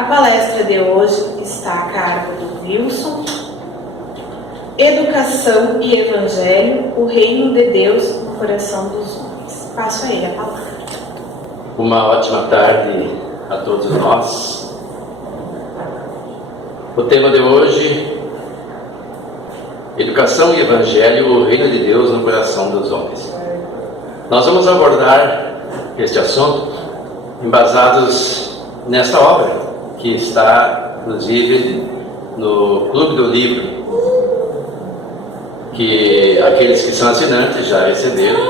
A palestra de hoje está a cargo do Wilson. Educação e Evangelho, o Reino de Deus no coração dos homens. Passo a ele a palavra. Uma ótima tarde a todos nós. O tema de hoje, Educação e Evangelho, o Reino de Deus no coração dos homens. Nós vamos abordar este assunto embasados nesta obra, que está, inclusive, no Clube do Livro, que aqueles que são assinantes já receberam,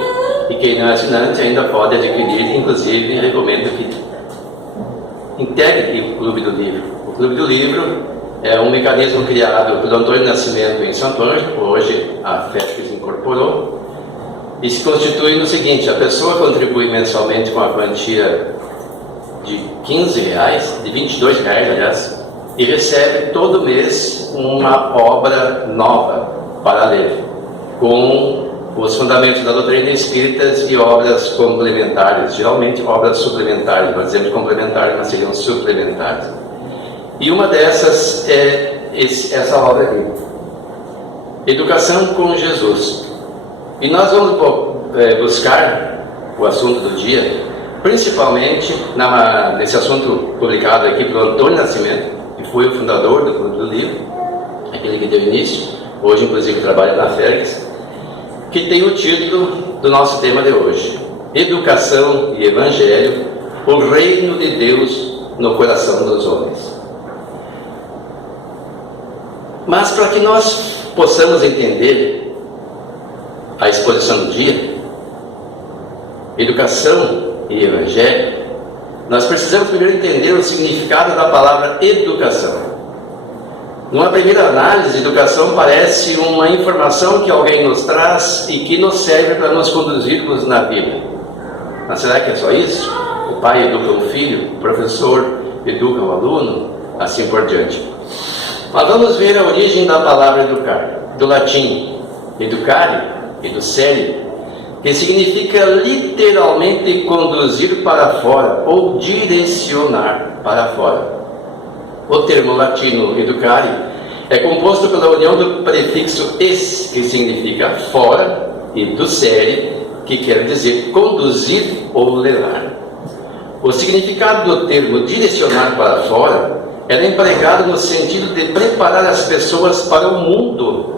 e quem não é assinante ainda pode adquirir. Inclusive, recomendo que integre o Clube do Livro. O Clube do Livro é um mecanismo criado por Antônio Nascimento em Santo Ângelo, hoje a FESCS incorporou, e se constitui no seguinte: a pessoa contribui mensalmente com a quantia de R$15, de R$22, aliás, e recebe todo mês uma obra nova para ler, com os fundamentos da doutrina espíritas e obras complementares, geralmente obras suplementares, nós dizemos complementares, mas seriam suplementares. E uma dessas é essa obra aqui, Educação com Jesus. E nós vamos buscar o assunto do dia, principalmente nesse assunto publicado aqui pelo Antônio Nascimento, que foi o fundador do Clube do Livro, aquele que deu início. Hoje, inclusive, trabalha na FERGS, que tem o título do nosso tema de hoje: Educação e Evangelho, o Reino de Deus no coração dos homens. Mas para que nós possamos entender a exposição do dia, Educação e Evangelho, nós precisamos primeiro entender o significado da palavra educação. Numa primeira análise, educação parece uma informação que alguém nos traz e que nos serve para nos conduzirmos na vida. Mas será que é só isso? O pai educa o filho, o professor educa o aluno, assim por diante. Mas vamos ver a origem da palavra educar, do latim educare, educere, que significa literalmente conduzir para fora ou direcionar para fora. O termo latino educare é composto pela união do prefixo es, que significa fora, e do cere, que quer dizer conduzir ou levar. O significado do termo direcionar para fora era empregado no sentido de preparar as pessoas para o mundo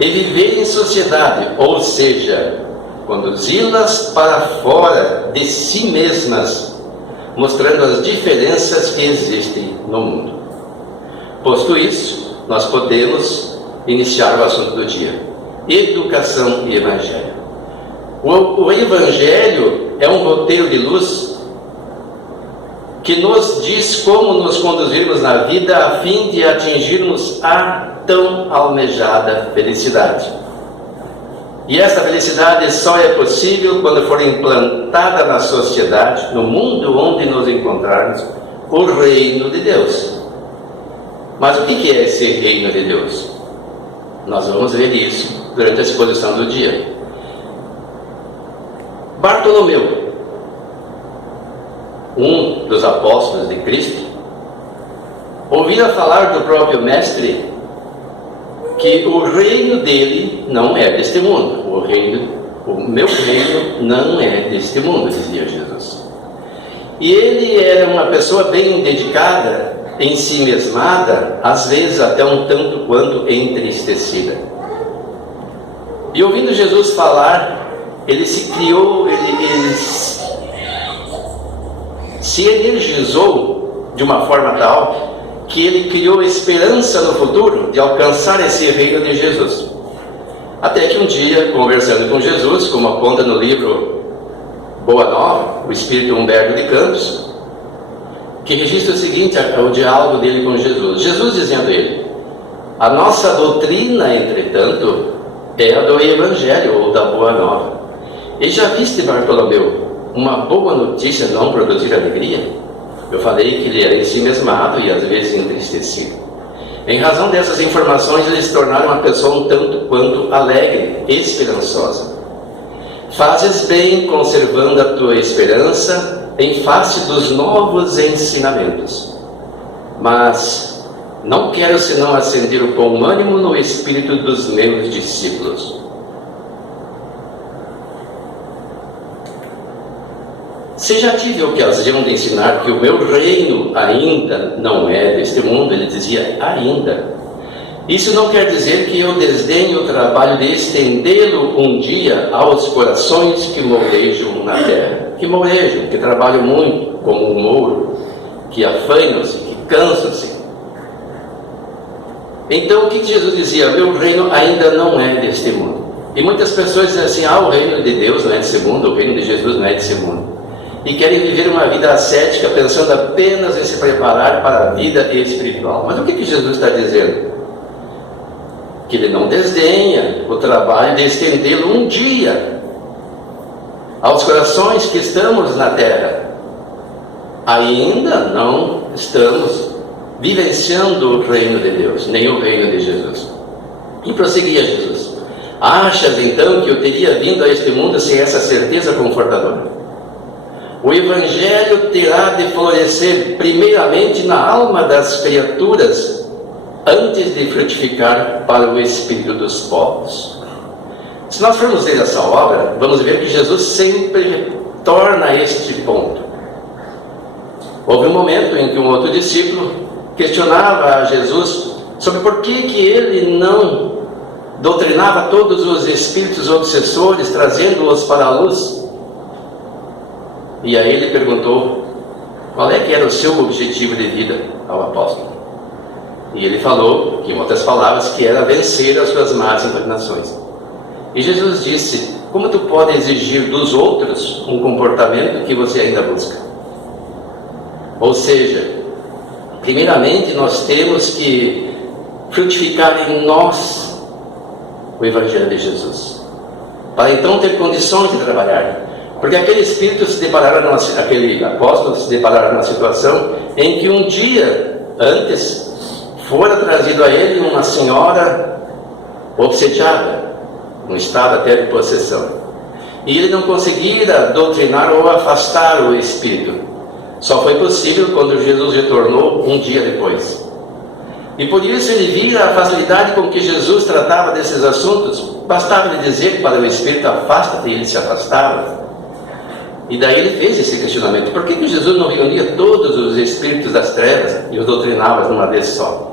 e viver em sociedade, ou seja, conduzi-las para fora de si mesmas, mostrando as diferenças que existem no mundo. Posto isso, nós podemos iniciar o assunto do dia: Educação e Evangelho. O Evangelho é um roteiro de luz que nos diz como nos conduzirmos na vida a fim de atingirmos a tão almejada felicidade. E essa felicidade só é possível quando for implantada na sociedade, no mundo onde nos encontrarmos, o reino de Deus. Mas o que é esse reino de Deus? Nós vamos ver isso durante a exposição do dia. Bartolomeu, um dos apóstolos de Cristo, ouvira falar do próprio Mestre que o reino dele não é deste mundo. O meu reino não é deste mundo, dizia Jesus. E ele era uma pessoa bem dedicada, em si mesmada, às vezes até um tanto quanto entristecida. E ouvindo Jesus falar, ele se criou, ele se energizou de uma forma tal que ele criou esperança no futuro de alcançar esse reino de Jesus. Até que um dia, conversando com Jesus, como aponta no livro Boa Nova, o Espírito Humberto de Campos, que registra o seguinte, o diálogo dele com Jesus. Jesus dizendo a ele: a nossa doutrina, entretanto, é a do Evangelho, ou da Boa Nova. E já viste, Bartolomeu, uma boa notícia não produzir alegria? Eu falei que ele era ensimesmado e às vezes entristecido. Em razão dessas informações, ele se tornara uma pessoa um tanto quanto alegre, esperançosa. Fazes bem conservando a tua esperança em face dos novos ensinamentos. mas não quero senão acender o bom ânimo no espírito dos meus discípulos. Se já tive a ocasião de ensinar que o meu reino ainda não é deste mundo, ele dizia ainda. Isso não quer dizer que eu desdenhe o trabalho de estendê-lo um dia aos corações que mourejam na terra. Que mourejam, que trabalham muito, como um mouro, que afanham-se, que cansam-se. Então o que Jesus dizia? Meu reino ainda não é deste mundo. E muitas pessoas dizem assim, o reino de Deus não é desse mundo, o reino de Jesus não é desse mundo. E querem viver uma vida ascética pensando apenas em se preparar para a vida espiritual. Mas o que Jesus está dizendo? Que ele não desdenha o trabalho de estendê-lo um dia aos corações que estamos na terra. Ainda não estamos vivenciando o reino de Deus, nem o reino de Jesus. E prosseguia Jesus. Achas então que eu teria vindo a este mundo sem essa certeza confortadora? O Evangelho terá de florescer primeiramente na alma das criaturas antes de frutificar para o espírito dos povos. Se nós formos ler essa obra, vamos ver que Jesus sempre torna este ponto. Houve um momento em que um outro discípulo questionava a Jesus sobre por que ele não doutrinava todos os espíritos obsessores, trazendo-os para a luz. E aí ele perguntou qual é que era o seu objetivo de vida ao apóstolo. E ele falou, em outras palavras, que era vencer as suas más inclinações. E Jesus disse, como tu pode exigir dos outros um comportamento que você ainda busca? Ou seja, primeiramente nós temos que frutificar em nós o Evangelho de Jesus, para então ter condições de trabalhar. Porque aquele espírito aquele apóstolo se deparara numa situação em que um dia antes fora trazido a ele uma senhora obsediada, num estado até de possessão. E ele não conseguira doutrinar ou afastar o espírito. Só foi possível quando Jesus retornou um dia depois. E por isso ele vira a facilidade com que Jesus tratava desses assuntos. Bastava lhe dizer para o espírito, afasta-te, e ele se afastava. E daí ele fez esse questionamento. Por que Jesus não reunia todos os espíritos das trevas e os doutrinava numa vez só?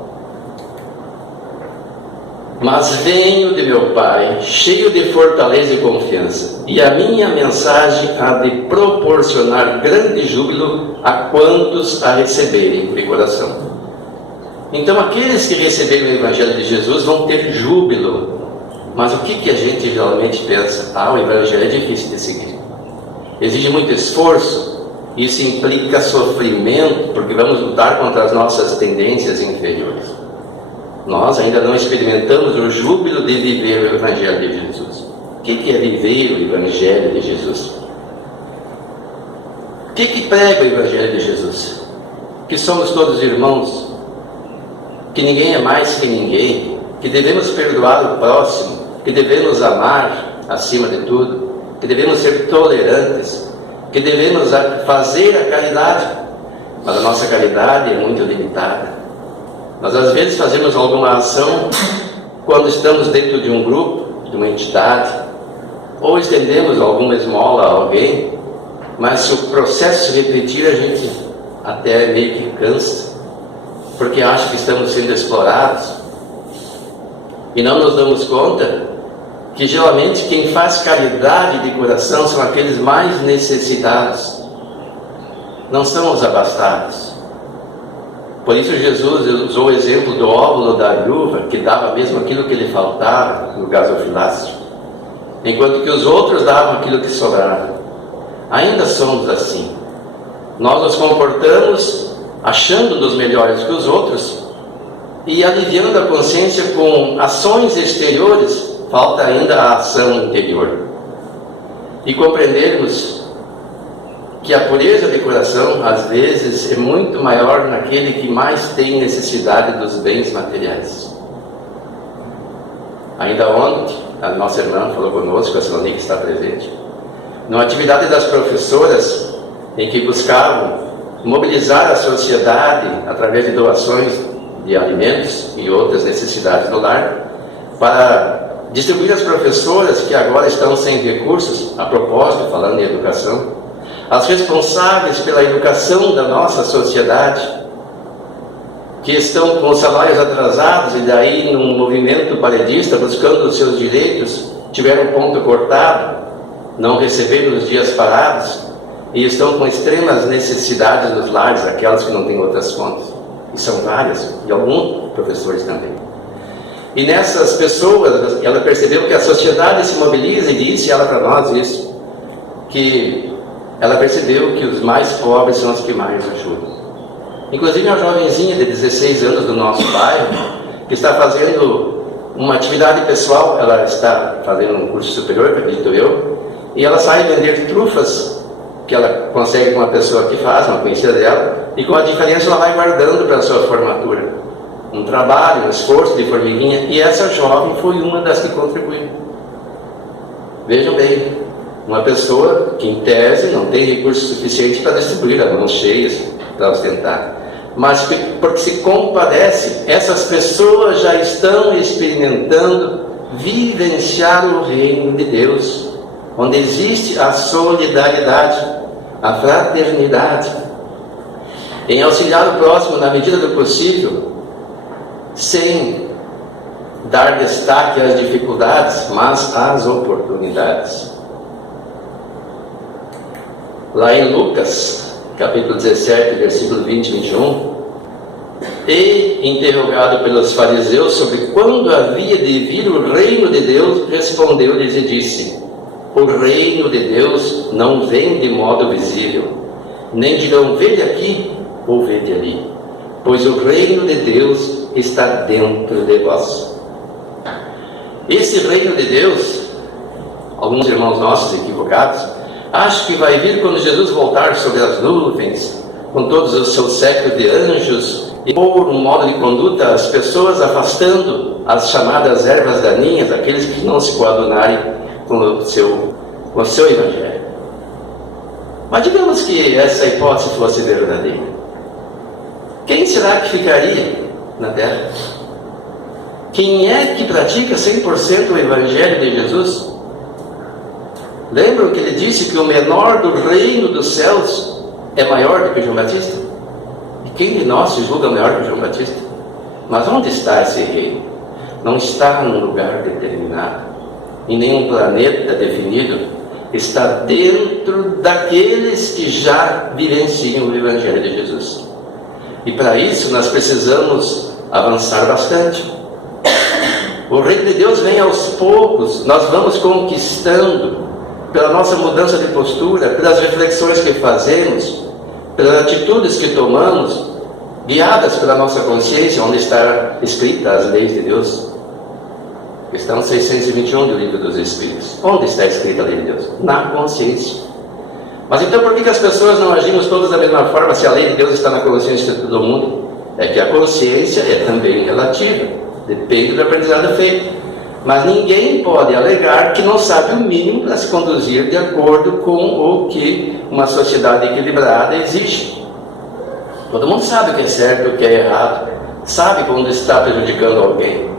Mas venho de meu Pai, cheio de fortaleza e confiança, e a minha mensagem há de proporcionar grande júbilo a quantos a receberem de coração. Então aqueles que receberem o Evangelho de Jesus vão ter júbilo. Mas o que a gente geralmente pensa? O Evangelho é difícil de seguir. Exige muito esforço, isso implica sofrimento, porque vamos lutar contra as nossas tendências inferiores. Nós ainda não experimentamos o júbilo de viver o Evangelho de Jesus. O que é viver o Evangelho de Jesus? O que prega o Evangelho de Jesus? Que somos todos irmãos, que ninguém é mais que ninguém, que devemos perdoar o próximo, que devemos amar acima de tudo, que devemos ser tolerantes, que devemos fazer a caridade, mas a nossa caridade é muito limitada. Nós às vezes fazemos alguma ação quando estamos dentro de um grupo, de uma entidade, ou estendemos alguma esmola a alguém, mas se o processo se repetir, a gente até meio que cansa, porque acha que estamos sendo explorados, e não nos damos conta que geralmente quem faz caridade de coração são aqueles mais necessitados, não são os abastados. Por isso Jesus usou o exemplo do óvulo da viúva, que dava mesmo aquilo que lhe faltava, no gasofilácio, enquanto que os outros davam aquilo que sobrava. Ainda somos assim. Nós nos comportamos achando-nos melhores que os outros e aliviando a consciência com ações exteriores. Falta ainda a ação interior. E compreendermos que a pureza de coração, às vezes, é muito maior naquele que mais tem necessidade dos bens materiais. Ainda ontem, a nossa irmã falou conosco, a Saloni que está presente, numa atividade das professoras, em que buscavam mobilizar a sociedade através de doações de alimentos e outras necessidades do lar, para distribuir às professoras que agora estão sem recursos, a propósito, falando em educação, as responsáveis pela educação da nossa sociedade, que estão com salários atrasados e daí num movimento paredista, buscando os seus direitos, tiveram ponto cortado, não receberam os dias parados e estão com extremas necessidades nos lares, aquelas que não têm outras fontes, e são várias, e alguns professores também. E nessas pessoas, ela percebeu que a sociedade se mobiliza, e disse ela para nós isso, que ela percebeu que os mais pobres são os que mais ajudam. Inclusive uma jovenzinha de 16 anos do nosso bairro, que está fazendo uma atividade pessoal, ela está fazendo um curso superior, acredito eu, e ela sai vender trufas, que ela consegue com uma pessoa que faz, uma conhecida dela, e com a diferença ela vai guardando para a sua formatura. Um trabalho, um esforço de formiguinha, e essa jovem foi uma das que contribuiu. Vejam bem, uma pessoa que em tese não tem recursos suficientes para distribuir, as mãos cheias para ostentar, mas porque se compadece, essas pessoas já estão experimentando vivenciar o reino de Deus, onde existe a solidariedade, a fraternidade, em auxiliar o próximo na medida do possível, sem dar destaque às dificuldades, mas às oportunidades. Lá em Lucas, capítulo 17, versículo 20 e 21, e interrogado pelos fariseus sobre quando havia de vir o reino de Deus, respondeu-lhes e disse: o reino de Deus não vem de modo visível, nem dirão vede aqui ou vede ali, pois o reino de Deus está dentro de vós. Esse reino de Deus, alguns irmãos nossos equivocados, acham que vai vir quando Jesus voltar sobre as nuvens, com todos os seus séculos de anjos, e por um modo de conduta as pessoas afastando as chamadas ervas daninhas, aqueles que não se coadunarem com o seu evangelho. Mas digamos que essa hipótese fosse verdadeira. Quem será que ficaria na terra? Quem é que pratica 100% o evangelho de Jesus? Lembram que ele disse que o menor do reino dos céus é maior do que João Batista? E quem de nós se julga maior que João Batista? Mas onde está esse reino? Não está num lugar determinado, em nenhum planeta definido, está dentro daqueles que já vivenciam o evangelho de Jesus. E para isso nós precisamos avançar bastante. O reino de Deus vem aos poucos, nós vamos conquistando pela nossa mudança de postura, pelas reflexões que fazemos, pelas atitudes que tomamos, guiadas pela nossa consciência, onde está escrita as leis de Deus. Questão 621 do Livro dos Espíritos. Onde está escrita a lei de Deus? Na consciência. Mas então por que as pessoas não agimos todas da mesma forma se a lei de Deus está na consciência de todo mundo? É que a consciência é também relativa, depende do aprendizado feito. Mas ninguém pode alegar que não sabe o mínimo para se conduzir de acordo com o que uma sociedade equilibrada exige. Todo mundo sabe o que é certo e o que é errado, sabe quando está prejudicando alguém.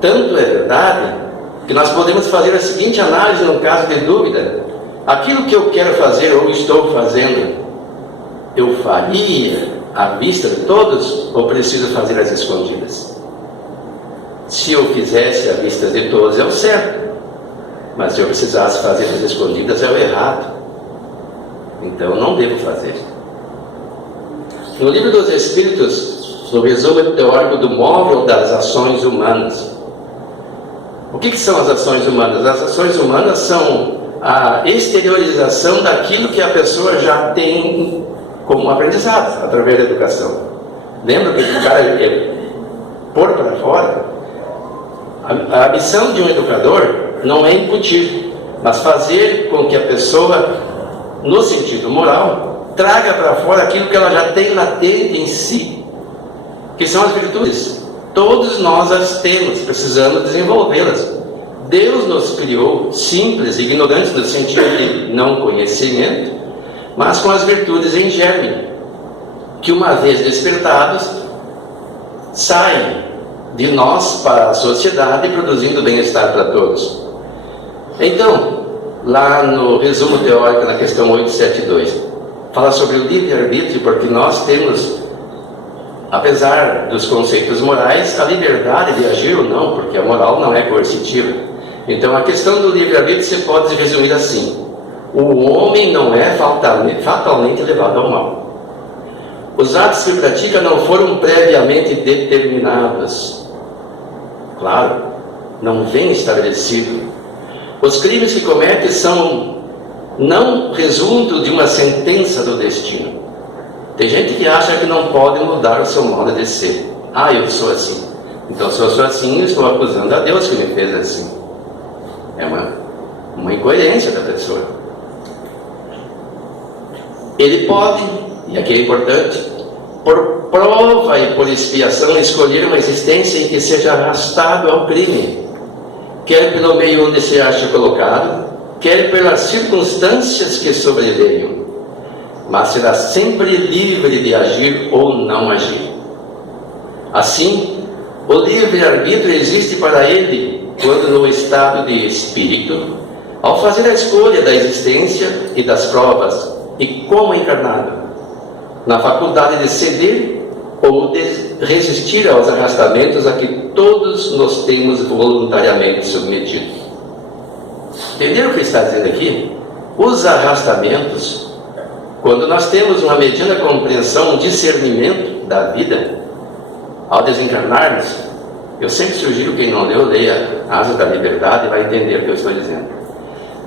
Tanto é verdade que nós podemos fazer a seguinte análise no caso de dúvida: aquilo que eu quero fazer ou estou fazendo, eu faria à vista de todos ou preciso fazer às escondidas? Se eu fizesse à vista de todos é o certo, mas se eu precisasse fazer às escondidas é o errado. Então eu não devo fazer. No Livro dos Espíritos, no resumo teórico do móvel das ações humanas, o que são as ações humanas? As ações humanas são a exteriorização daquilo que a pessoa já tem como aprendizado, através da educação. Lembra que o cara pôr para fora? A missão de um educador não é incutir, mas fazer com que a pessoa, no sentido moral, traga para fora aquilo que ela já tem latente em si, que são as virtudes. Todos nós as temos, precisamos desenvolvê-las. Deus nos criou simples, ignorantes no sentido de não conhecimento, mas com as virtudes em germe. que, uma vez despertados, saem de nós para a sociedade, produzindo bem-estar para todos. Então, lá no resumo teórico, na questão 872, fala sobre o livre-arbítrio, porque nós temos, apesar dos conceitos morais, a liberdade de agir ou não, porque a moral não é coercitiva. Então, a questão do livre-arbítrio você pode resumir assim: o homem não é fatalmente levado ao mal. Os atos que pratica não foram previamente determinados. Claro, não vem estabelecido. Os crimes que comete são não resultam de uma sentença do destino. Tem gente que acha que não pode mudar o seu modo de ser. Eu sou assim. Então, se eu sou assim, eu estou acusando a Deus que me fez assim. É uma incoerência da pessoa. Ele pode, e aqui é importante, por prova e por expiação, escolher uma existência em que seja arrastado ao crime, quer pelo meio onde se acha colocado, quer pelas circunstâncias que sobrevenham, mas será sempre livre de agir ou não agir. Assim, o livre-arbítrio existe para ele quando, no estado de espírito, ao fazer a escolha da existência e das provas, e como encarnado, na faculdade de ceder ou de resistir aos arrastamentos a que todos nos temos voluntariamente submetidos. Entenderam o que está dizendo aqui? Os arrastamentos, quando nós temos uma mediana compreensão, um discernimento da vida, ao desencarnarmos, eu sempre sugiro, quem não leu, leia Asas da Liberdade e vai entender o que eu estou dizendo.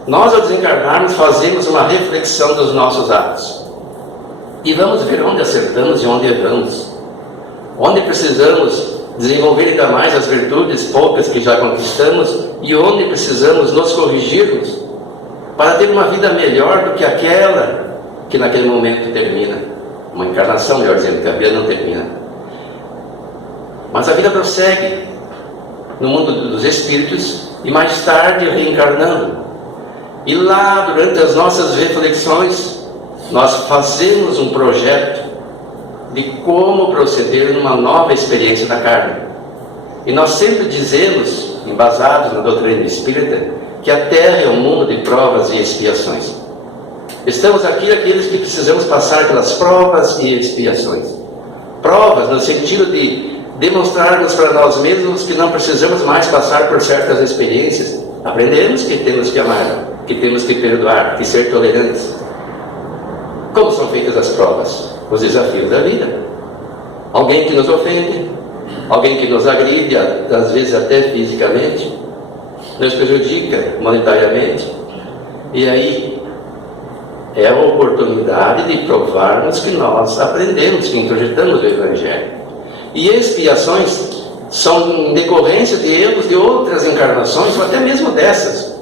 Nós, ao desencarnarmos, fazemos uma reflexão dos nossos atos e vamos ver onde acertamos e onde erramos, onde precisamos desenvolver ainda mais as virtudes poucas que já conquistamos e onde precisamos nos corrigirmos para ter uma vida melhor do que aquela que naquele momento termina. Uma encarnação, melhor dizendo, que a vida não termina. Mas a vida prossegue no mundo dos espíritos e mais tarde reencarnando. E lá, durante as nossas reflexões, nós fazemos um projeto de como proceder numa nova experiência da carne. E nós sempre dizemos, embasados na doutrina espírita, que a Terra é um mundo de provas e expiações. Estamos aqui aqueles que precisamos passar pelas provas e expiações. Provas no sentido de demonstrarmos para nós mesmos que não precisamos mais passar por certas experiências. Aprendemos que temos que amar, que temos que perdoar, que ser tolerantes. Como são feitas as provas? Os desafios da vida. Alguém que nos ofende, alguém que nos agride, às vezes até fisicamente, nos prejudica monetariamente. E aí é a oportunidade de provarmos que nós aprendemos, que introjetamos o Evangelho. E expiações são decorrência de erros de outras encarnações, ou até mesmo dessas.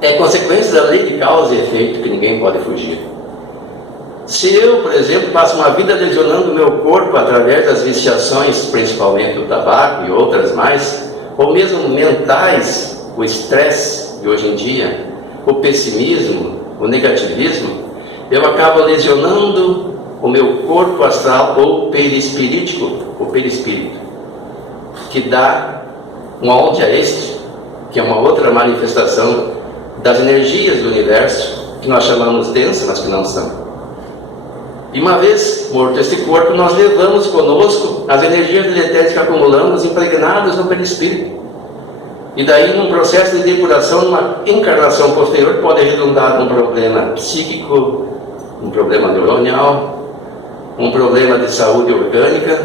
É consequência da lei de causa e efeito que ninguém pode fugir. Se eu, por exemplo, passo uma vida lesionando o meu corpo através das viciações, principalmente o tabaco e outras mais, ou mesmo mentais, o estresse de hoje em dia, o pessimismo, o negativismo, eu acabo lesionando o meu corpo astral ou perispirítico, o perispírito, que dá um onde a este, que é uma outra manifestação das energias do universo, que nós chamamos densa, mas que não são. E uma vez morto este corpo, nós levamos conosco as energias deletérias que acumulamos impregnadas no perispírito. E daí, num processo de depuração, uma encarnação posterior pode redundar num problema psíquico, um problema neuronial, um problema de saúde orgânica.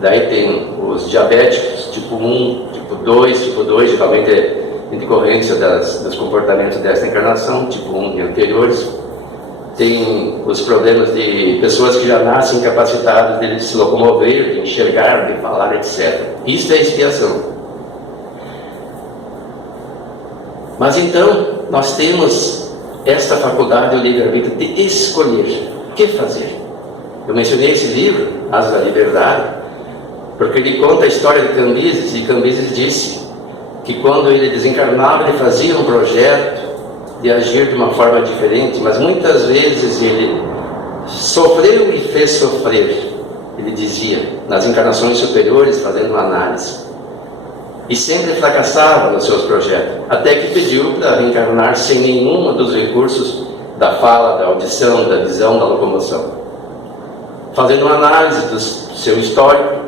Daí tem os diabéticos, tipo 1, tipo 2, geralmente é em decorrência dos comportamentos desta encarnação, tipo 1 e anteriores. Tem os problemas de pessoas que já nascem incapacitadas de se locomover, de enxergar, de falar, etc. Isso é expiação. Mas então, nós temos esta faculdade, o livre-arbítrio, de escolher o que fazer. Eu mencionei esse livro, Asas da Liberdade, porque ele conta a história de Cambises, e Cambises disse que quando ele desencarnava, ele fazia um projeto de agir de uma forma diferente, mas muitas vezes ele sofreu e fez sofrer, ele dizia, nas encarnações superiores, fazendo uma análise. E sempre fracassava nos seus projetos, até que pediu para reencarnar sem nenhum dos recursos da fala, da audição, da visão, da locomoção. Fazendo uma análise do seu histórico,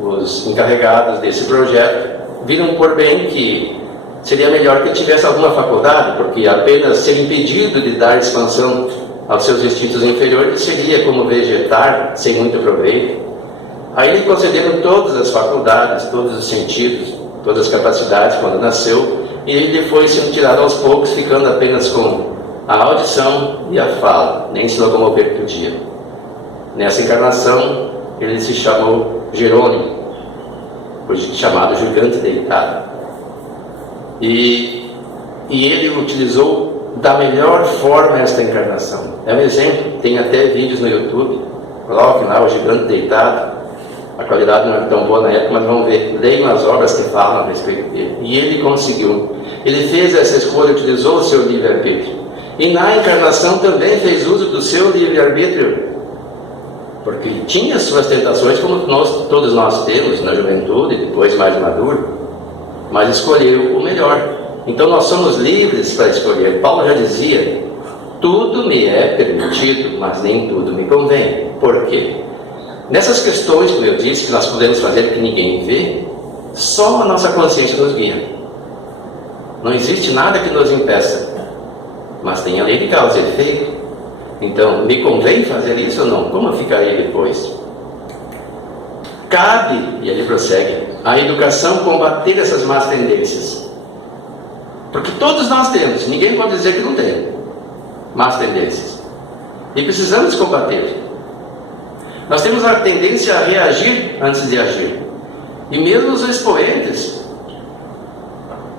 os encarregados desse projeto viram por bem que seria melhor que tivesse alguma faculdade, porque apenas ser impedido de dar expansão aos seus instintos inferiores seria como vegetar sem muito proveito. Aí lhe concederam todas as faculdades, todos os sentidos, todas as capacidades quando nasceu, e ele foi sendo tirado aos poucos, ficando apenas com a audição e a fala, nem se locomover podia. Nessa encarnação, ele se chamou Jerônimo, chamado Gigante Deitado. E ele utilizou da melhor forma esta encarnação. É um exemplo, tem até vídeos no YouTube, coloquem lá o Gigante Deitado. A qualidade não é tão boa na época, mas vamos ver, leiam as obras que falam a respeito dele. E ele conseguiu, ele fez essa escolha, utilizou o seu livre-arbítrio. E na encarnação também fez uso do seu livre-arbítrio, porque tinha suas tentações, como todos nós temos na juventude, depois mais maduro, mas escolheu o melhor. Então nós somos livres para escolher. Paulo já dizia, tudo me é permitido, mas nem tudo me convém. Por quê? Nessas questões, como eu disse, que nós podemos fazer que ninguém vê, só a nossa consciência nos guia. Não existe nada que nos impeça, mas tem a lei de causa e efeito. Então, me convém fazer isso ou não? Como eu ficarei depois? Cabe, e ele prossegue, a educação combater essas más tendências. Porque todos nós temos, ninguém pode dizer que não tem más tendências. E precisamos combater. Nós temos a tendência a reagir antes de agir. E mesmo os expoentes,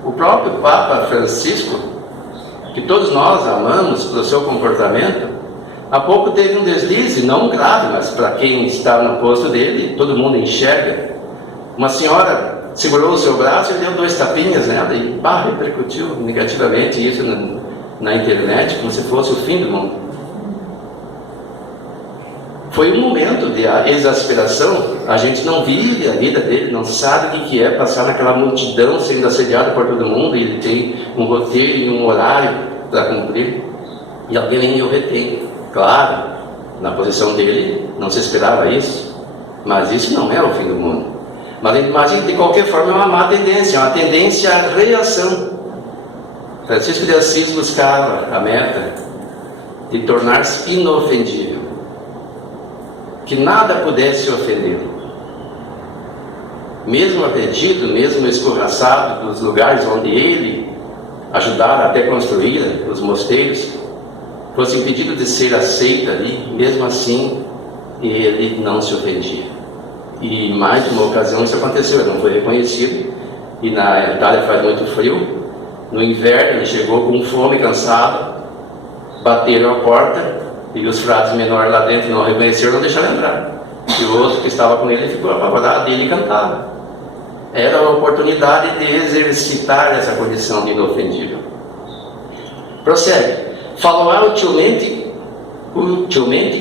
o próprio Papa Francisco, que todos nós amamos pelo seu comportamento, há pouco teve um deslize, não grave, mas para quem está no posto dele, todo mundo enxerga. Uma senhora segurou o seu braço e deu 2 tapinhas nela e repercutiu negativamente isso na internet, como se fosse o fim do mundo. Foi um momento de exasperação. A gente não vive a vida dele, não sabe o que é passar naquela multidão sendo assediado por todo mundo, e ele tem um roteiro e um horário para cumprir, e alguém o retém. Claro, na posição dele não se esperava isso, mas isso não é o fim do mundo. Mas de qualquer forma é uma má tendência, uma tendência à reação. Francisco de Assis buscava a meta de tornar-se inofendível, que nada pudesse ofendê-lo. Mesmo agredido, mesmo escorraçado dos lugares onde ele ajudara até construir os mosteiros, fosse impedido de ser aceito ali, mesmo assim ele não se ofendia. E em mais de uma ocasião isso aconteceu, ele não foi reconhecido, e na Itália faz muito frio, no inverno ele chegou com fome, cansado, bateram a porta, e os frades menores lá dentro não reconheceram, não deixaram entrar. E o outro que estava com ele ficou apavorado, e ele cantava. Era a oportunidade de exercitar essa condição de inofendível. Prossegue. Falará utilmente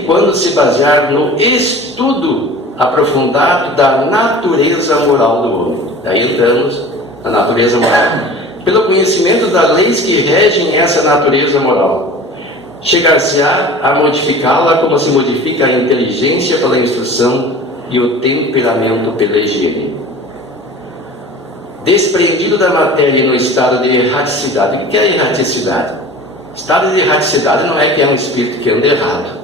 quando se basear no estudo aprofundado da natureza moral do homem. Daí entramos na natureza moral. Pelo conhecimento das leis que regem essa natureza moral, chegar-se-á a modificá-la como se modifica a inteligência pela instrução e o temperamento pela higiene. Desprendido da matéria no estado de erraticidade. O que é erraticidade? Estado de erraticidade não é que é um espírito que anda errado.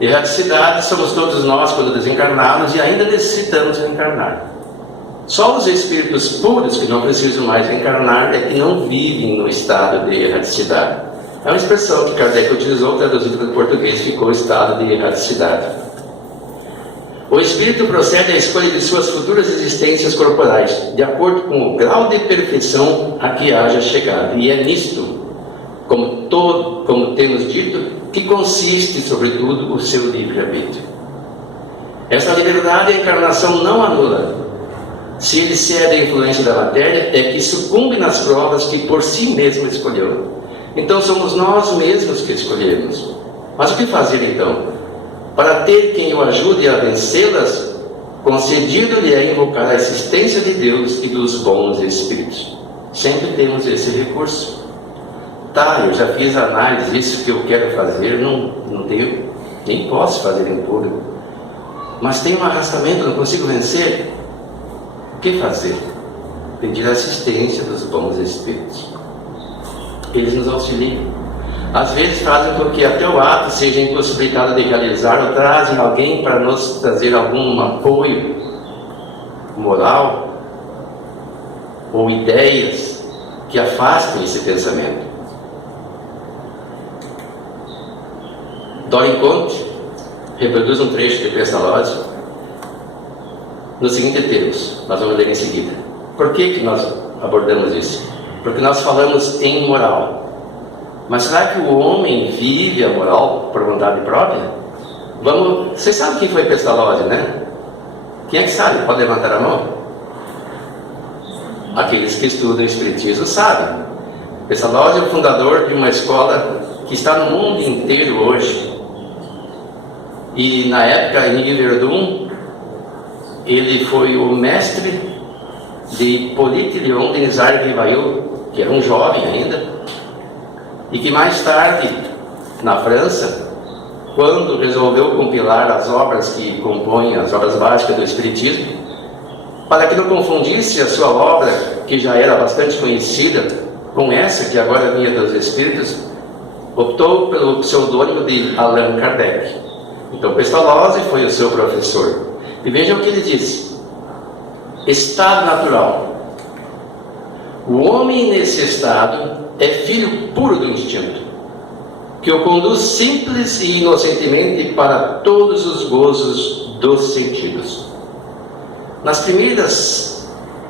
Erraticidade somos todos nós quando desencarnamos e ainda necessitamos reencarnar. Só os espíritos puros que não precisam mais reencarnar é que não vivem no estado de erraticidade. É uma expressão que Kardec utilizou, traduzida para o português, ficou estado de erraticidade. O espírito procede à escolha de suas futuras existências corporais, de acordo com o grau de perfeição a que haja chegado. E é nisto, como temos dito, que consiste, sobretudo, o seu livre-arbítrio. Essa liberdade a encarnação não anula. Se ele cede à influência da matéria, é que sucumbe nas provas que por si mesmo escolheu. Então somos nós mesmos que escolhemos. Mas o que fazer então? para ter quem o ajude a vencê-las, concedido-lhe é invocar a existência de Deus e dos bons espíritos. Sempre temos esse recurso. Tá, eu já fiz a análise, isso que eu quero fazer, não tenho, nem posso fazer em público. Mas tem um arrastamento, não consigo vencer. O que fazer? Pedir a assistência dos bons espíritos. Eles nos auxiliam. Às vezes fazem com que até o ato seja impossibilitado de realizar, ou trazem alguém para nos trazer algum apoio moral ou ideias que afastem esse pensamento. Dorin Conte reproduz um trecho de Pestalozzi no seguinte termos, nós vamos ler em seguida. Por que nós abordamos isso? Porque nós falamos em moral. Mas será que o homem vive a moral por vontade própria? Vocês sabem quem foi Pestalozzi, né? Quem é que sabe? Pode levantar a mão? Aqueles que estudam o Espiritismo sabem. Pestalozzi é o fundador de uma escola que está no mundo inteiro hoje. E na época, em Yverdun, ele foi o mestre de Hippolyte Léon Denis Rivail, que era um jovem ainda, e que mais tarde, na França, quando resolveu compilar as obras que compõem as obras básicas do Espiritismo, para que não confundisse a sua obra, que já era bastante conhecida, com essa que agora vinha dos Espíritos, optou pelo pseudônimo de Allan Kardec. Então Pestalozzi foi o seu professor. E vejam o que ele disse: estado natural. O homem nesse estado é filho puro do instinto, que o conduz simples e inocentemente para todos os gozos dos sentidos. Nas primeiras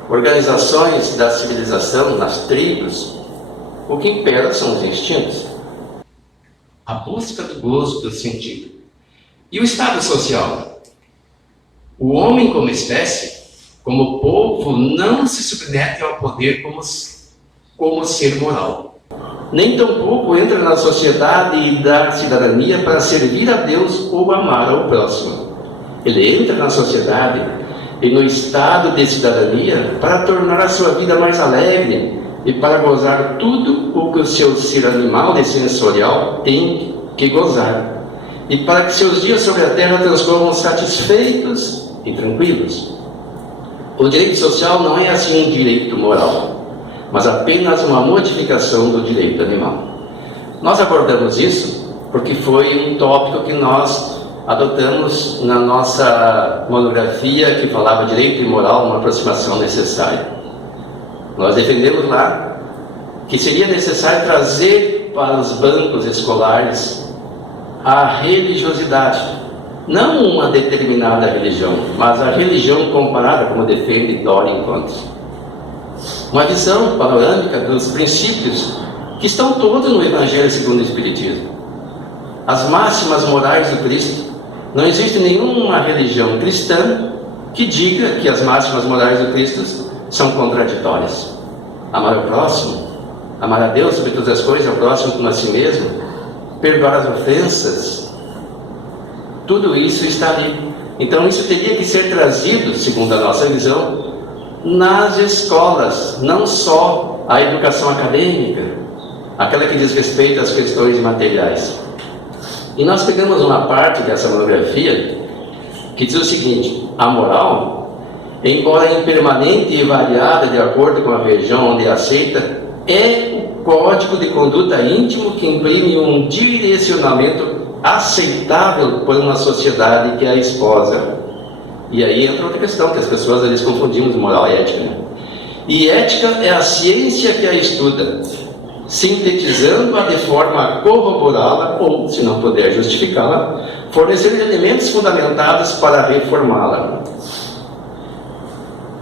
organizações da civilização, nas tribos, o que impera são os instintos, a busca do gozo do sentido. E o estado social? O homem como espécie, como povo, não se submete ao poder como ser moral. Nem tampouco entra na sociedade da cidadania para servir a Deus ou amar ao próximo. Ele entra na sociedade e no estado de cidadania para tornar a sua vida mais alegre e para gozar tudo o que o seu ser animal e sensorial tem que gozar, e para que seus dias sobre a terra transcorram satisfeitos e tranquilos. O direito social não é assim um direito moral, mas apenas uma modificação do direito animal. Nós abordamos isso porque foi um tópico que nós adotamos na nossa monografia que falava direito e moral, uma aproximação necessária. Nós defendemos lá que seria necessário trazer para os bancos escolares a religiosidade, não uma determinada religião, mas a religião comparada, como defende Dorin Conte. Uma visão panorâmica dos princípios que estão todos no Evangelho segundo o Espiritismo. As máximas morais do Cristo. Não existe nenhuma religião cristã que diga que as máximas morais do Cristo são contraditórias. Amar o próximo, amar a Deus sobre todas as coisas, ao próximo como a si mesmo, perdoar as ofensas, tudo isso está ali. Então isso teria que ser trazido, segundo a nossa visão, nas escolas, não só a educação acadêmica, aquela que diz respeito às questões materiais. E nós pegamos uma parte dessa monografia que diz o seguinte: a moral, embora impermanente e variada de acordo com a região onde é aceita, é o código de conduta íntimo que imprime um direcionamento aceitável por uma sociedade que a esposa. E aí entra outra questão, que as pessoas eles confundimos moral e ética, né? E ética é a ciência que a estuda, sintetizando-a de forma a corroborá-la ou, se não puder justificá-la, fornecer elementos fundamentados para reformá-la.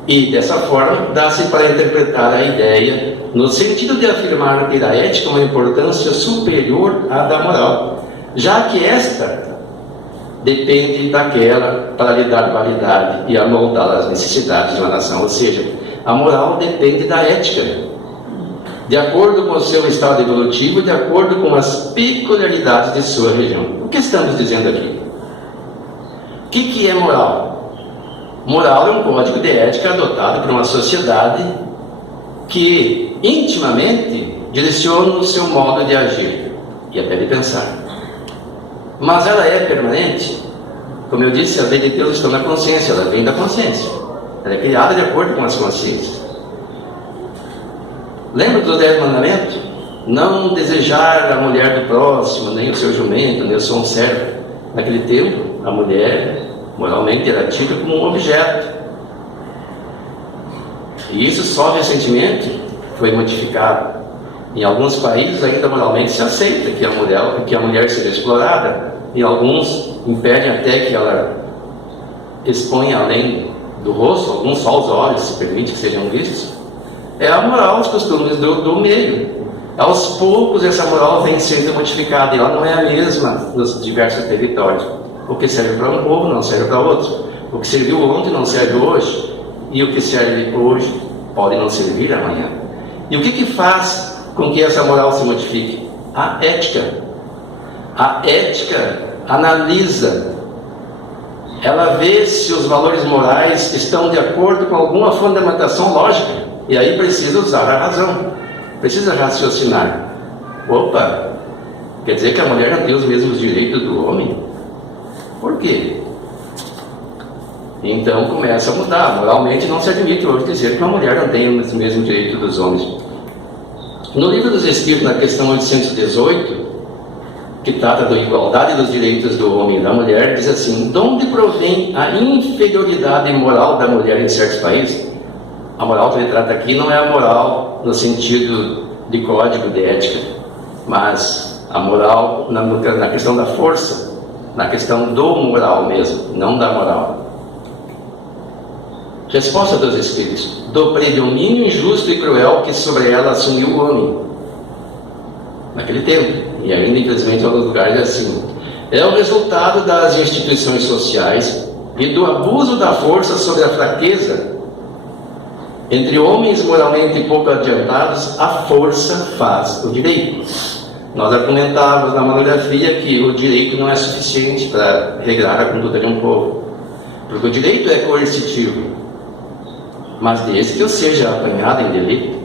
E dessa forma dá-se para interpretar a ideia no sentido de afirmar ter a ética uma importância superior à da moral, já que esta depende daquela para lhe dar validade e amoldar as necessidades de uma nação. Ou seja, a moral depende da ética, de acordo com o seu estado evolutivo, de acordo com as peculiaridades de sua região. O que estamos dizendo aqui? O que é moral? Moral é um código de ética adotado por uma sociedade que intimamente direciona o seu modo de agir e até de pensar. Mas ela é permanente. Como eu disse, a lei de Deus está na consciência, ela vem da consciência. Ela é criada de acordo com as consciências. Lembra dos 10 mandamentos? Não desejar a mulher do próximo, nem o seu jumento, nem o seu servo. Naquele tempo, a mulher moralmente era tida como um objeto. E isso só recentemente foi modificado. Em alguns países ainda moralmente se aceita que a mulher seja explorada. Em alguns impedem até que ela exponha além do rosto, alguns só os olhos, se permite que sejam vistos. É a moral, os costumes do meio. Aos poucos essa moral vem sendo modificada e ela não é a mesma nos diversos territórios. O que serve para um povo não serve para outro. O que serviu ontem não serve hoje. E o que serve hoje pode não servir amanhã. E o que faz com que essa moral se modifique? A ética. A ética analisa, ela vê se os valores morais estão de acordo com alguma fundamentação lógica, e aí precisa usar a razão, precisa raciocinar. Opa, quer dizer que a mulher não tem os mesmos direitos do homem? Por quê? Então começa a mudar. Moralmente não se admite hoje dizer que uma mulher não tem os mesmos direitos dos homens. No Livro dos Espíritos, na questão 818, que trata da igualdade dos direitos do homem e da mulher, diz assim: de onde provém a inferioridade moral da mulher em certos países? A moral que ele trata aqui não é a moral no sentido de código de ética, mas a moral na questão da força, na questão do moral mesmo, não da moral. Resposta dos Espíritos: do predomínio injusto e cruel que sobre ela assumiu o homem naquele tempo, e ainda infelizmente em alguns lugares é assim. É o resultado das instituições sociais e do abuso da força sobre a fraqueza. Entre homens moralmente pouco adiantados, a força faz o direito. Nós argumentávamos na monografia que o direito não é suficiente para regrar a conduta de um povo, porque o direito é coercitivo, mas desde que eu seja apanhado em delito.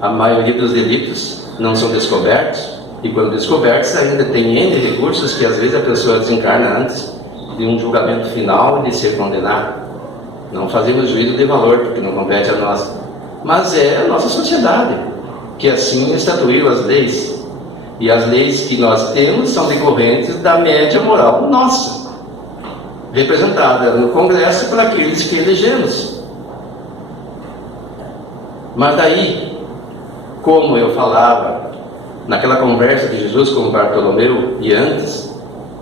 A maioria dos delitos não são descobertos, e quando descobertos ainda tem N recursos que às vezes a pessoa desencarna antes de um julgamento final e de ser condenado. Não fazemos juízo de valor, porque não compete a nós, mas é a nossa sociedade que assim estatuiu as leis, e as leis que nós temos são decorrentes da média moral nossa, representada no Congresso por aqueles que elegemos. Mas daí, como eu falava naquela conversa de Jesus com Bartolomeu e antes,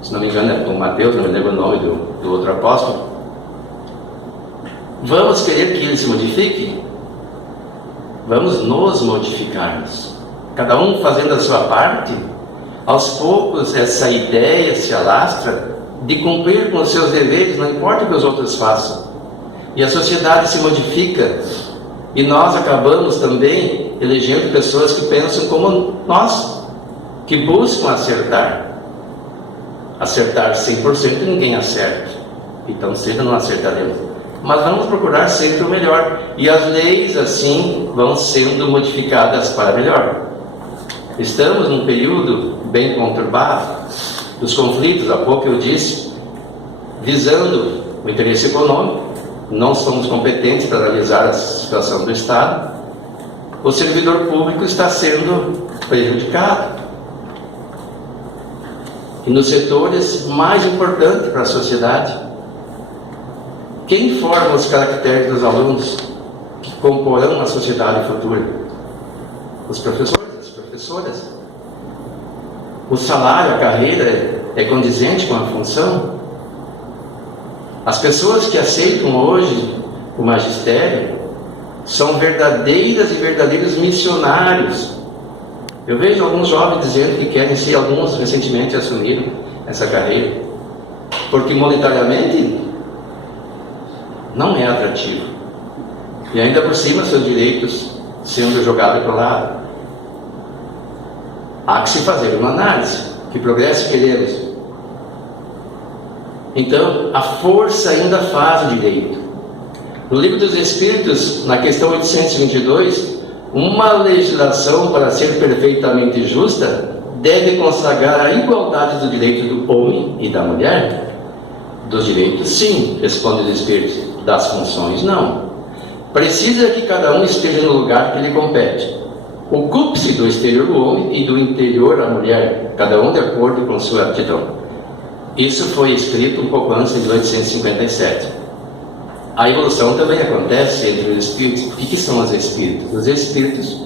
se não me engano é com Mateus, não me lembro o nome do outro apóstolo, vamos querer que ele se modifique? Vamos nos modificarmos, cada um fazendo a sua parte. Aos poucos essa ideia se alastra de cumprir com os seus deveres, não importa o que os outros façam, e a sociedade se modifica. E nós acabamos também elegendo pessoas que pensam como nós, que buscam acertar. Acertar 100% ninguém acerta, e tão cedo não acertaremos. Mas vamos procurar sempre o melhor, e as leis assim vão sendo modificadas para melhor. Estamos num período bem conturbado dos conflitos. Há pouco eu disse, visando o interesse econômico, não somos competentes para analisar a situação do Estado. O servidor público está sendo prejudicado. E nos setores mais importantes para a sociedade, quem forma os caracteres dos alunos que comporão a sociedade futura? Os professores, as professoras. O salário, a carreira é condizente com a função? As pessoas que aceitam hoje o magistério são verdadeiras e verdadeiros missionários. Eu vejo alguns jovens dizendo que querem ser, alguns recentemente assumiram essa carreira, porque monetariamente não é atrativo, e ainda por cima seus direitos sendo jogados para o lado. Há que se fazer uma análise. Que progresso queremos? Então, a força ainda faz o direito. No Livro dos Espíritos, na questão 822, uma legislação para ser perfeitamente justa deve consagrar a igualdade do direito do homem e da mulher. Dos direitos, sim, responde os Espíritos. Das funções, não. Precisa que cada um esteja no lugar que lhe compete. Ocupe-se do exterior do homem e do interior a mulher, cada um de acordo com sua aptidão. Isso foi escrito um pouco antes de 1857. A evolução também acontece entre os espíritos. O que são os espíritos? Os espíritos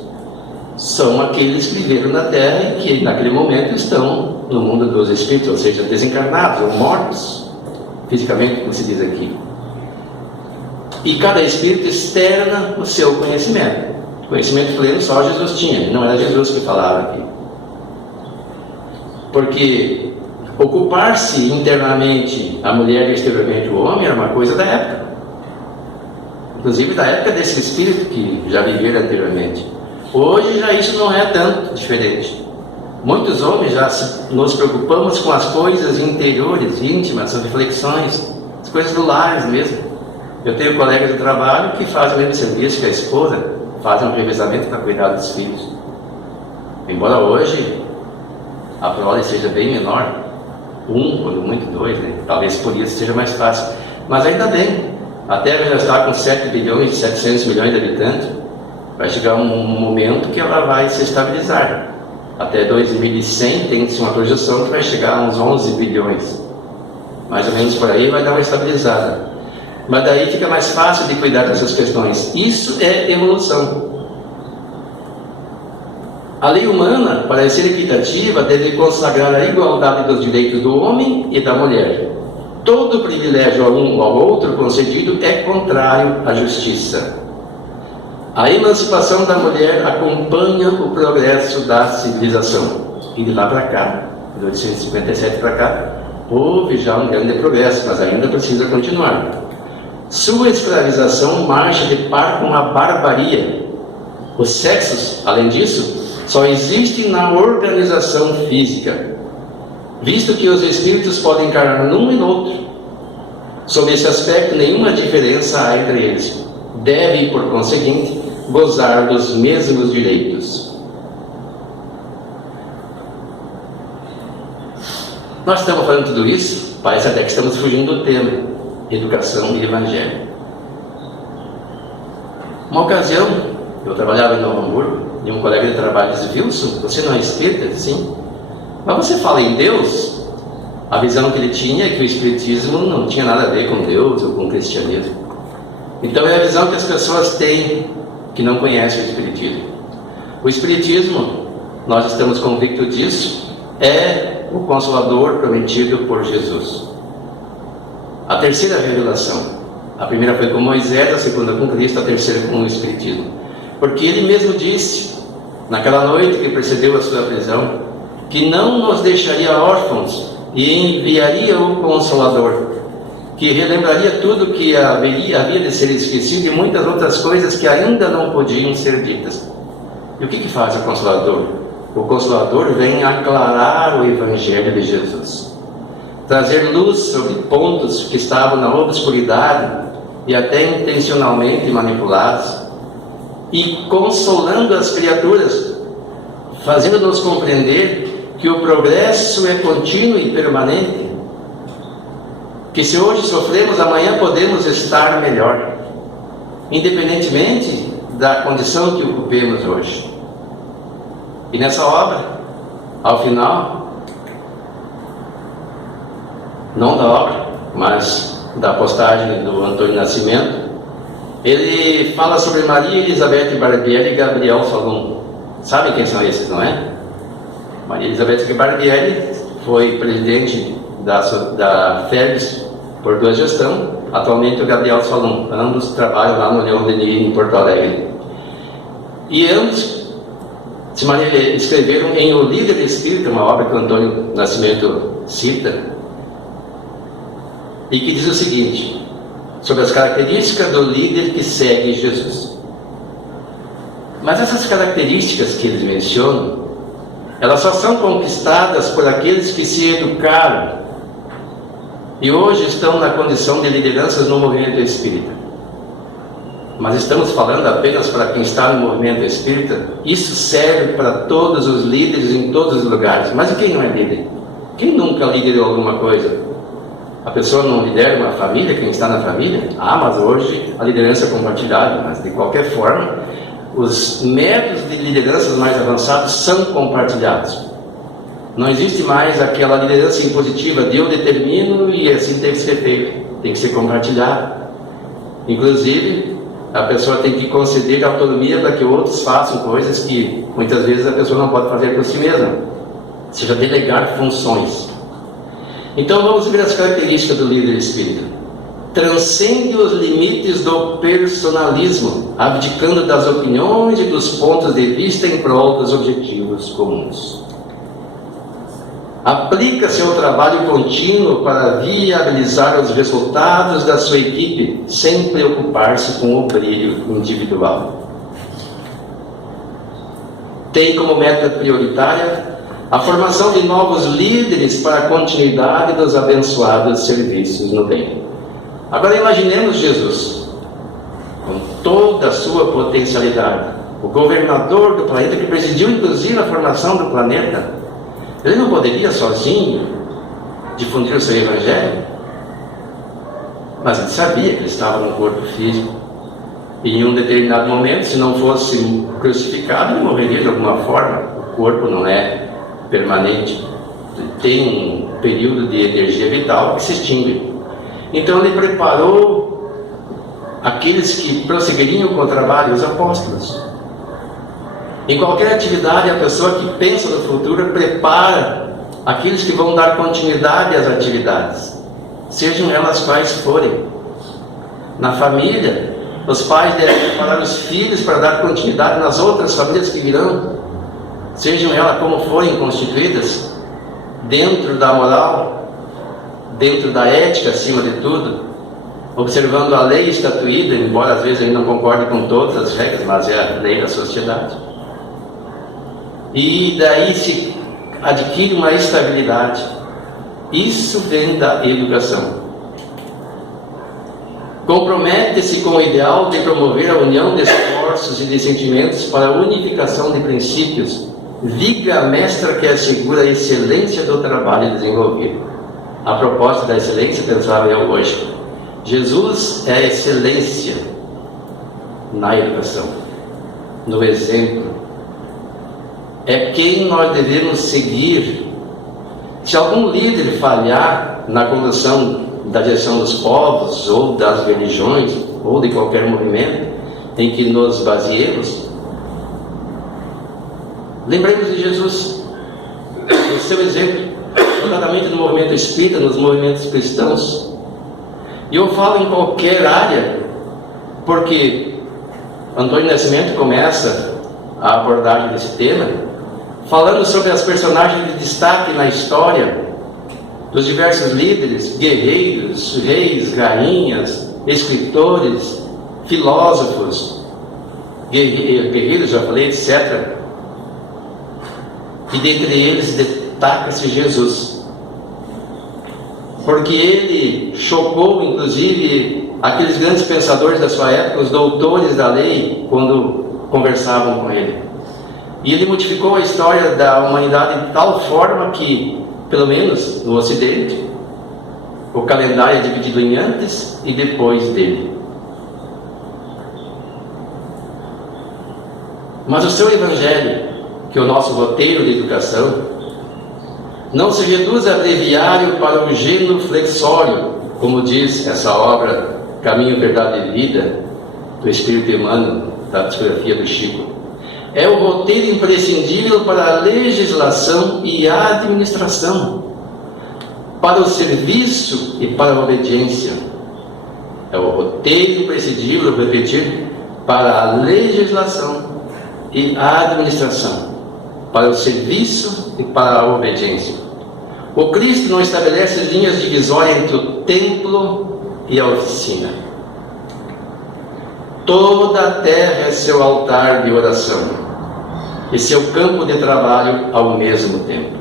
são aqueles que viveram na Terra e que naquele momento estão no mundo dos espíritos, ou seja, desencarnados ou mortos, fisicamente, como se diz aqui. E cada espírito externa o seu conhecimento. Conhecimento pleno só Jesus tinha, não era Jesus que falava aqui. Porque ocupar-se internamente a mulher e exteriormente o homem era uma coisa da época. Inclusive da época desse espírito que já viveram anteriormente. Hoje já isso não é tanto diferente. Muitos homens já nos preocupamos com as coisas interiores, íntimas, as reflexões, as coisas do lar mesmo. Eu tenho colegas de trabalho que fazem o mesmo serviço que a esposa, fazem um revezamento para cuidar dos filhos. Embora hoje a prole seja bem menor, quando muito dois, né? Talvez por isso seja mais fácil. Mas ainda bem, a Terra já está com 7 bilhões e 700 milhões de habitantes. Vai chegar um momento que ela vai se estabilizar. Até 2100 tem-se uma projeção que vai chegar a uns 11 bilhões. Mais ou menos por aí vai dar uma estabilizada. Mas daí fica mais fácil de cuidar dessas questões. Isso é evolução. A lei humana, para ser equitativa, deve consagrar a igualdade dos direitos do homem e da mulher. Todo privilégio a um ou ao outro concedido é contrário à justiça. A emancipação da mulher acompanha o progresso da civilização. E de lá para cá, de 1857 para cá, houve já um grande progresso, mas ainda precisa continuar. Sua escravização marcha de par com a barbaria. Os sexos, além disso, só existem na organização física, visto que os espíritos podem encarnar num e no outro. Sob esse aspecto, nenhuma diferença há entre eles. Devem, por conseguinte, gozar dos mesmos direitos. Nós estamos falando tudo isso, parece até que estamos fugindo do tema: educação e evangelho. Uma ocasião, eu trabalhava em Novo Hamburgo, e um colega de trabalho disse: Wilson, você não é espírita? Sim. Mas você fala em Deus? A visão que ele tinha é que o espiritismo não tinha nada a ver com Deus ou com o cristianismo. Então é a visão que as pessoas têm que não conhecem o espiritismo. O espiritismo, nós estamos convictos disso, é o Consolador prometido por Jesus. A terceira revelação. A primeira foi com Moisés, a segunda com Cristo, a terceira com o espiritismo. Porque ele mesmo disse, naquela noite que precedeu a sua prisão, que não nos deixaria órfãos e enviaria o Consolador, que relembraria tudo que havia de ser esquecido e muitas outras coisas que ainda não podiam ser ditas. E o que faz o Consolador? O Consolador vem aclarar o Evangelho de Jesus, trazer luz sobre pontos que estavam na obscuridade e até intencionalmente manipulados, e consolando as criaturas, fazendo-nos compreender que o progresso é contínuo e permanente, que se hoje sofremos, amanhã podemos estar melhor, independentemente da condição que ocupemos hoje. E nessa obra, ao final, não da obra, mas da postagem do Antônio Nascimento, ele fala sobre Maria Elizabeth Barbieri e Gabriel Salum. Sabem quem são esses, não é? Maria Elizabeth Barbieri foi presidente da FEBS por 2 gestões. Atualmente o Gabriel Salum. Ambos trabalham lá no Leão Denis, em Porto Alegre. E ambos escreveram em O Líder Espírita, uma obra que o Antônio Nascimento cita, e que diz o seguinte, sobre as características do líder que segue Jesus. Mas essas características que eles mencionam, elas só são conquistadas por aqueles que se educaram e hoje estão na condição de lideranças no movimento espírita. Mas estamos falando apenas para quem está no movimento espírita. Isso serve para todos os líderes em todos os lugares. Mas e quem não é líder? Quem nunca liderou alguma coisa? A pessoa não lidera uma família, quem está na família? Ah, mas hoje a liderança é compartilhada. Mas de qualquer forma, os métodos de lideranças mais avançados são compartilhados. Não existe mais aquela liderança impositiva de eu determino e assim tem que ser feito. Tem que ser compartilhado. Inclusive, a pessoa tem que conceder autonomia para que outros façam coisas que muitas vezes a pessoa não pode fazer por si mesma. Ou seja, delegar funções. Então vamos ver as características do líder espírita. Transcende os limites do personalismo, abdicando das opiniões e dos pontos de vista em prol dos objetivos comuns. Aplica seu trabalho contínuo para viabilizar os resultados da sua equipe, sem preocupar-se com o brilho individual. Tem como meta prioritária a formação de novos líderes para a continuidade dos abençoados serviços no bem. Agora imaginemos Jesus, com toda a sua potencialidade, o governador do planeta, que presidiu inclusive a formação do planeta. Ele não poderia sozinho difundir o seu evangelho? Mas ele sabia que ele estava no corpo físico. E em um determinado momento, se não fosse crucificado, ele morreria de alguma forma. O corpo não é permanente. Tem um período de energia vital que se extingue. Então ele preparou aqueles que prosseguiriam com o trabalho, os apóstolos. Em qualquer atividade, a pessoa que pensa no futuro prepara aqueles que vão dar continuidade às atividades, sejam elas quais forem. Na família, os pais devem preparar os filhos para dar continuidade nas outras famílias que virão, sejam elas como forem constituídas, dentro da moral, dentro da ética acima de tudo, observando a lei estatuída, embora às vezes ele não concorde com todas as regras, mas é a lei da sociedade. E daí se adquire uma estabilidade. Isso vem da educação. Compromete-se com o ideal de promover a união de esforços e de sentimentos para a unificação de princípios, viga mestra que assegura a excelência do trabalho desenvolvido. A propósito da excelência, pensava eu hoje, Jesus é a excelência na educação, no exemplo. É quem nós devemos seguir. Se algum líder falhar na condução da direção dos povos, ou das religiões, ou de qualquer movimento em que nos baseemos, lembremos de Jesus, o seu exemplo, notadamente no movimento espírita, nos movimentos cristãos. E eu falo em qualquer área, porque Antônio Nascimento começa a abordagem desse tema falando sobre as personagens de destaque na história dos diversos líderes, guerreiros, reis, rainhas, escritores, filósofos, guerreiros, já falei, etc. E dentre eles destaca-se Jesus, porque ele chocou inclusive aqueles grandes pensadores da sua época, os doutores da lei, quando conversavam com ele. E ele modificou a história da humanidade de tal forma que, pelo menos no Ocidente, o calendário é dividido em antes e depois dele. Mas o seu evangelho, que é o nosso roteiro de educação, não se reduz a breviário para o genuflexório, como diz essa obra Caminho, Verdade e Vida, do Espírito Emmanuel, da psicografia do Chico. É o roteiro imprescindível para a legislação e a administração, para o serviço e para a obediência. É o roteiro imprescindível, vou repetir, para a legislação e a administração, para o serviço e para a obediência. O Cristo não estabelece linhas divisórias entre o templo e a oficina. Toda a terra é seu altar de oração e seu campo de trabalho ao mesmo tempo.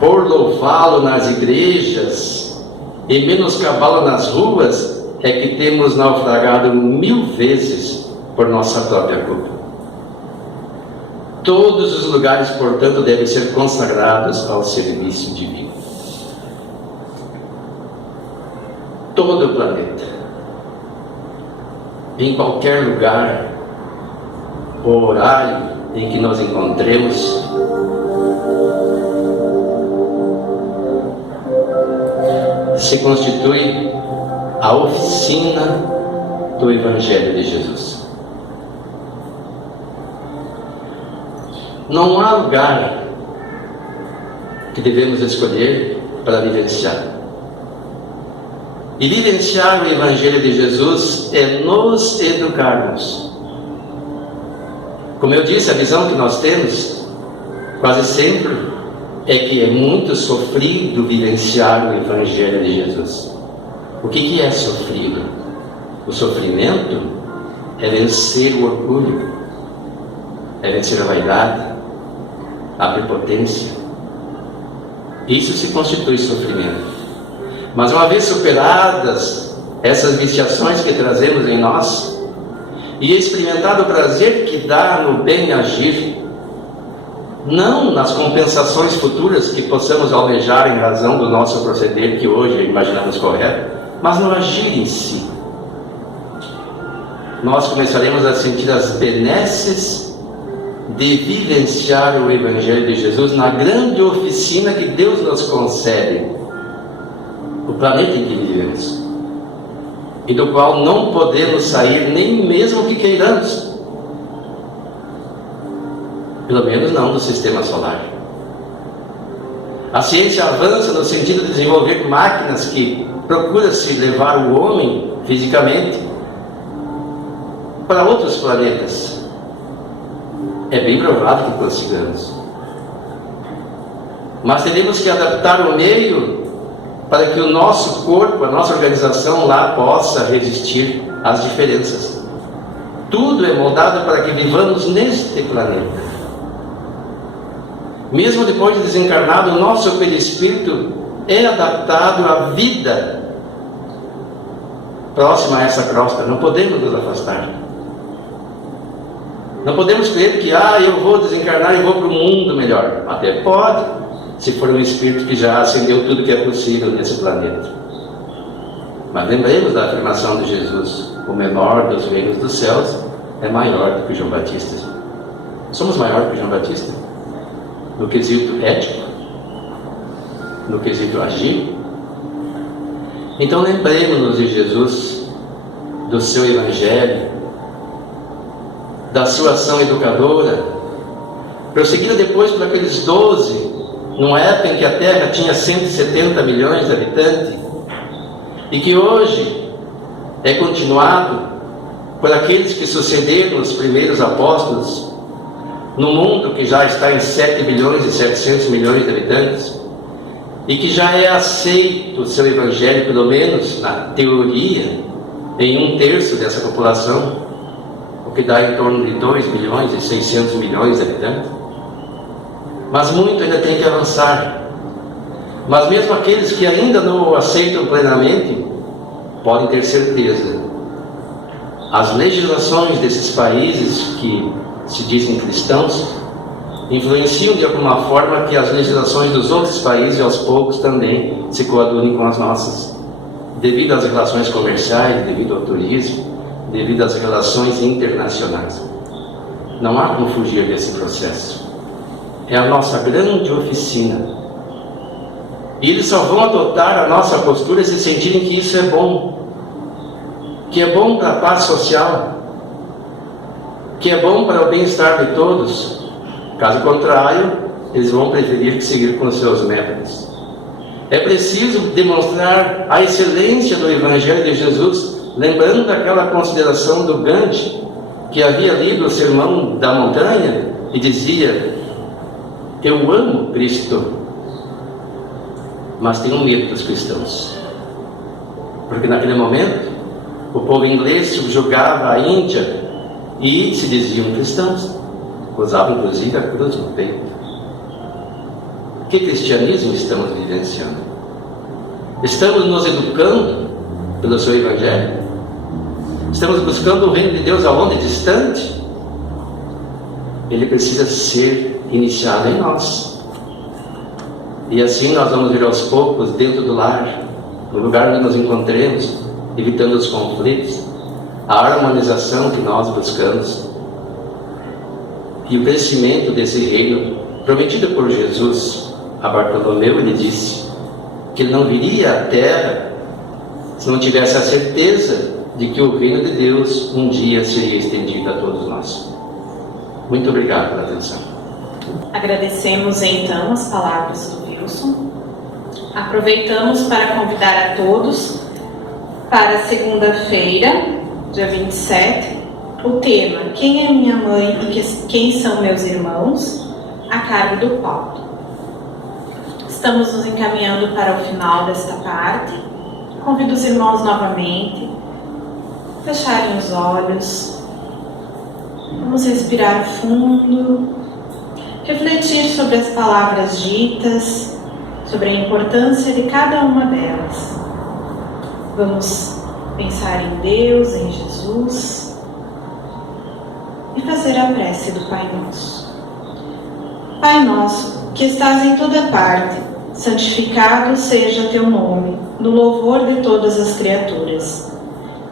por louvá-lo nas igrejas e menoscabá-lo nas ruas, é que temos naufragado 1000 vezes por nossa própria culpa. Todos os lugares, portanto, devem ser consagrados ao serviço divino. Todo o planeta, em qualquer lugar, o horário em que nos encontremos, se constitui a oficina do Evangelho de Jesus. Não há lugar que devemos escolher para vivenciar. E vivenciar o Evangelho de Jesus é nos educarmos. Como eu disse, a visão que nós temos, quase sempre, é que é muito sofrido vivenciar o Evangelho de Jesus. O que é sofrido? O sofrimento é vencer o orgulho, é vencer a vaidade, a prepotência. Isso se constitui sofrimento. Mas uma vez superadas essas viciações que trazemos em nós, e experimentado o prazer que dá no bem agir, não nas compensações futuras que possamos almejar em razão do nosso proceder que hoje imaginamos correto, mas no agir em si, nós começaremos a sentir as benesses de vivenciar o Evangelho de Jesus na grande oficina que Deus nos concede, o planeta em que vivemos, e do qual não podemos sair nem mesmo que queiramos, pelo menos não do sistema solar. A ciência avança no sentido de desenvolver máquinas que procuram-se levar o homem fisicamente para outros planetas. É bem provável que consigamos, mas teremos que adaptar o meio para que o nosso corpo, a nossa organização lá possa resistir às diferenças. Tudo é moldado para que vivamos neste planeta. Mesmo depois de desencarnado, o nosso perispírito é adaptado à vida próxima a essa crosta. Não podemos nos afastar. Não podemos crer que eu vou desencarnar e vou para um mundo melhor. Até pode, se for um espírito que já acendeu tudo que é possível nesse planeta. Mas lembremos da afirmação de Jesus: o menor dos reinos dos céus é maior do que João Batista. Somos maior do que João Batista? No quesito ético? No quesito agir? Então lembremos-nos de Jesus, do seu Evangelho, da sua ação educadora, prosseguida depois por aqueles 12, numa época em que a Terra tinha 170 milhões de habitantes, e que hoje é continuado por aqueles que sucederam os primeiros apóstolos, no mundo que já está em 7 bilhões e 700 milhões de habitantes, e que já é aceito o seu Evangelho, pelo menos na teoria, em 1/3 dessa população, o que dá em torno de 2 bilhões e 600 milhões de habitantes. Mas muito ainda tem que avançar. Mas mesmo aqueles que ainda não o aceitam plenamente, podem ter certeza. As legislações desses países que se dizem cristãos influenciam de alguma forma que as legislações dos outros países aos poucos também se coadunem com as nossas, devido às relações comerciais, devido ao turismo, devido às relações internacionais. Não há como fugir desse processo. É a nossa grande oficina. E eles só vão adotar a nossa postura se sentirem que isso é bom, que é bom para a paz social, que é bom para o bem-estar de todos. Caso contrário, eles vão preferir seguir com os seus métodos. É preciso demonstrar a excelência do Evangelho de Jesus, lembrando daquela consideração do Gandhi, que havia lido o Sermão da Montanha e dizia: eu amo Cristo, mas tenho medo dos cristãos. Porque naquele momento, o povo inglês subjugava a Índia e se diziam cristãos. Usavam inclusive a cruz no peito. Que cristianismo estamos vivenciando? Estamos nos educando pelo seu Evangelho? Estamos buscando o reino de Deus aonde? Distante? Ele precisa ser iniciado em nós. E assim nós vamos vir aos poucos dentro do lar, no lugar onde nos encontremos, evitando os conflitos, a harmonização que nós buscamos e o crescimento desse reino prometido por Jesus. A Bartolomeu ele disse que ele não viria à terra se não tivesse a certeza de que o reino de Deus um dia seria estendido a todos nós. Muito obrigado pela atenção. Agradecemos então as palavras do Wilson. Aproveitamos para convidar a todos para segunda-feira, dia 27, o tema Quem é minha mãe e quem são meus irmãos? A cargo do Paulo. Estamos nos encaminhando para o final desta parte. Convido os irmãos novamente a fecharem os olhos. Vamos respirar fundo, refletir sobre as palavras ditas, sobre a importância de cada uma delas. Vamos pensar em Deus, em Jesus e fazer a prece do Pai Nosso. Pai nosso, que estás em toda parte, santificado seja teu nome, no louvor de todas as criaturas.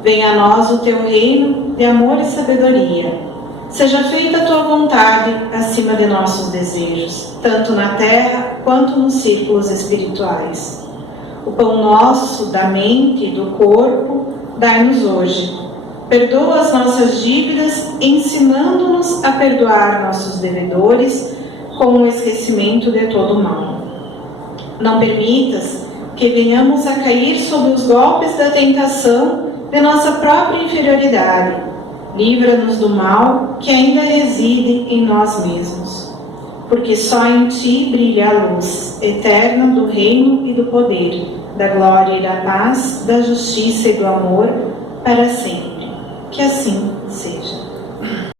Venha a nós o teu reino de amor e sabedoria. Seja feita a tua vontade acima de nossos desejos, tanto na terra quanto nos círculos espirituais. O pão nosso, da mente e do corpo, dai-nos hoje. Perdoa as nossas dívidas, ensinando-nos a perdoar nossos devedores, com o esquecimento de todo mal. Não permitas que venhamos a cair sob os golpes da tentação de nossa própria inferioridade. Livra-nos do mal que ainda reside em nós mesmos, porque só em Ti brilha a luz eterna do reino e do poder, da glória e da paz, da justiça e do amor, para sempre. Que assim seja.